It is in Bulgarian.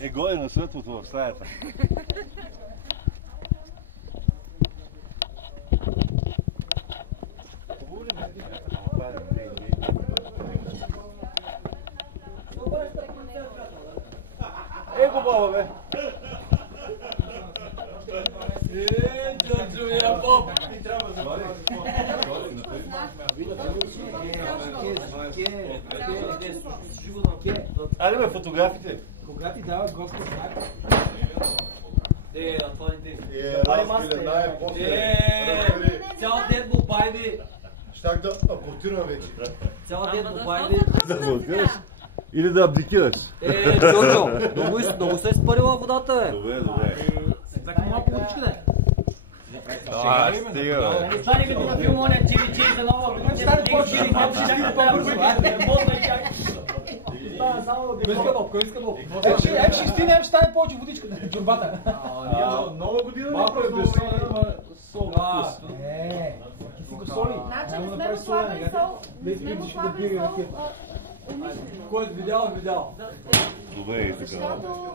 Е, годи на светлото в стаята. Его, баба, бе! Джорджо, Боб! Айде бе, фотографите! Кога ти дава гостен знак? Отвори ти. Цял ден му байде. Щях да абортирам вече. Цял ден му байде. Да абортираш? Или да абдикираш? Джорджо, много се е спарила водата, бе. Добре, добре. Така малко водичка да е. Стига, бе. Стани като на филма, не чили за нова година. Стани по-чили, Кой иска Боб? Кой иска Боб? Ем ще стигнем, ще стане повече водичка. Джурбата. Нова година Малко е без сол. сол. Ти си го соли. Значи не сме го слагали сол, не сме го слагали сол умишлено. Кой е видял? Добре, и така. Защото